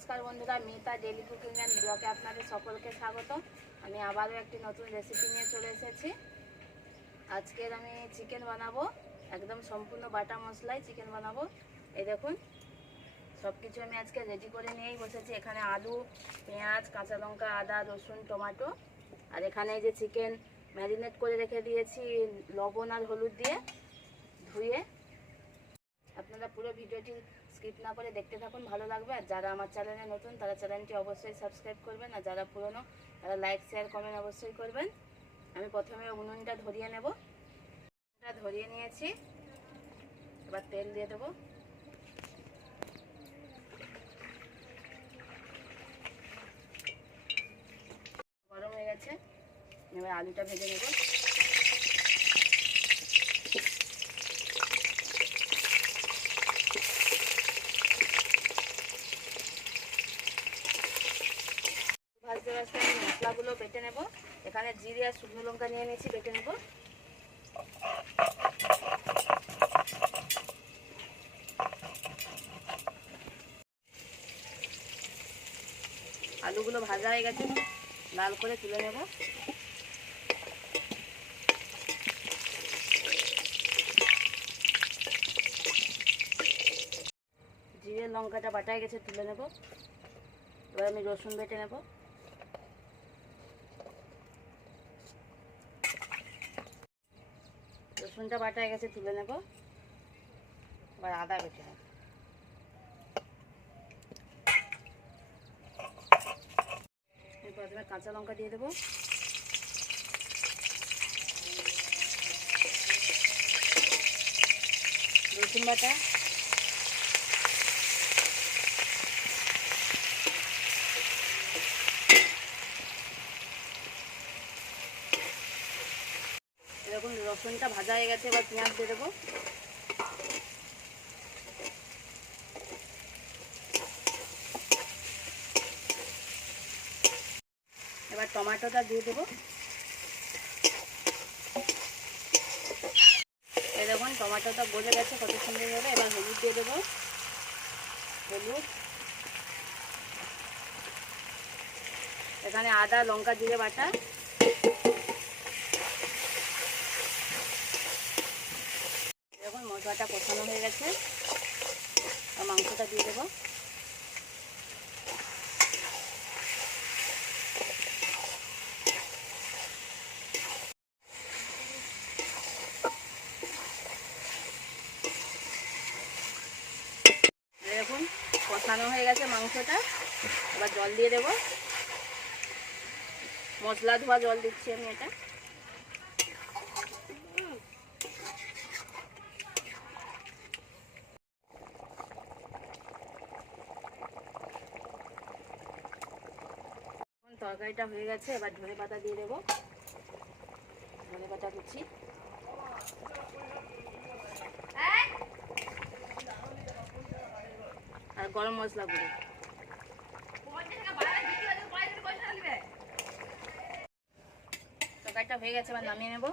নমস্কার বন্ধুরা Mita daily cooking and ব্লগে আপনাদের সকলকে স্বাগত আমি আবারও একটি নতুন রেসিপি নিয়ে চলে এসেছি। আজকের আমি চিকেন বানাবো, একদম সম্পূর্ণ বাটা মশলায় চিকেন বানাবো। এই দেখুন সব কিছু আমি আজকে রেডি করে নিয়েই বসেছি। এখানে আলু, পেঁয়াজ, কাঁচা লঙ্কা, আদা, রসুন, টমাটো। আর এখানে যে চিকেন ম্যারিনেট করে রেখে দিয়েছি, লবণ আর হলুদ দিয়ে ধুয়ে। আপনারা পুরো ভিডিওটি স্কিপ না করে দেখতে থাকুন, ভালো লাগবে। আর যারা আমার চ্যানেলে নতুন, তারা চ্যানেলটি অবশ্যই সাবস্ক্রাইব করবেন। আর যারা পুরনো, তারা লাইক শেয়ার কমেন্ট অবশ্যই করবেন। আমি প্রথমে উনুনটা ধরিয়ে নেব। উনুনটা ধরিয়ে নিয়েছি। এবার তেল দিয়ে দেবো। গরম হয়ে গেছে। এবার আলুটা ভেজে নেব। ভাজতে ভাজতে আমি মশলাগুলো বেটে নেব। এখানে জিরে আর শুকনো লঙ্কা নিয়ে নিয়েছি, বেটে নেব। আলুগুলো ভাজা হয়ে গেছে, লাল করে তুলে নেব। জিরে লঙ্কাটা বাটায় গেছে, তুলে নেব। এবার আমি রসুন বেটে নেব। রসুনটা বাটা গেছে, তুলে নেব। এবার আদা বেটে নেব। প্রথমে কাঁচা লঙ্কা দিয়ে দেবো। রসুন বাটা। রসুনটা ভাজা হয়ে গেছে, এবার পেঁয়াজ দিয়ে দেবো। এবার টমাটোটা দিয়ে দেবো। এই দেখুন, টমাটোটা গলে গেছে, কত সুন্দর হবে এবার হলুদ দিয়ে দেবো। হলুদ। এখানে আদা, লঙ্কা, জিরে বাটা দেখুন মশলাটা কষানো হয়ে গেছে। মাংসটা দিয়ে দেবো। দেখুন, কষানো হয়ে গেছে মাংসটা। এবার জল দিয়ে দেবো। মশলা ধোয়া জল দিচ্ছি আমি এটা। তরকারিটা হয়ে গেছে, এবার ধনে পাতা দিয়ে দেবো। ধনে পাতা কুচি আর গরম মশলা গুঁড়ো। তরকারিটা হয়ে গেছে, এবার নামিয়ে নেব।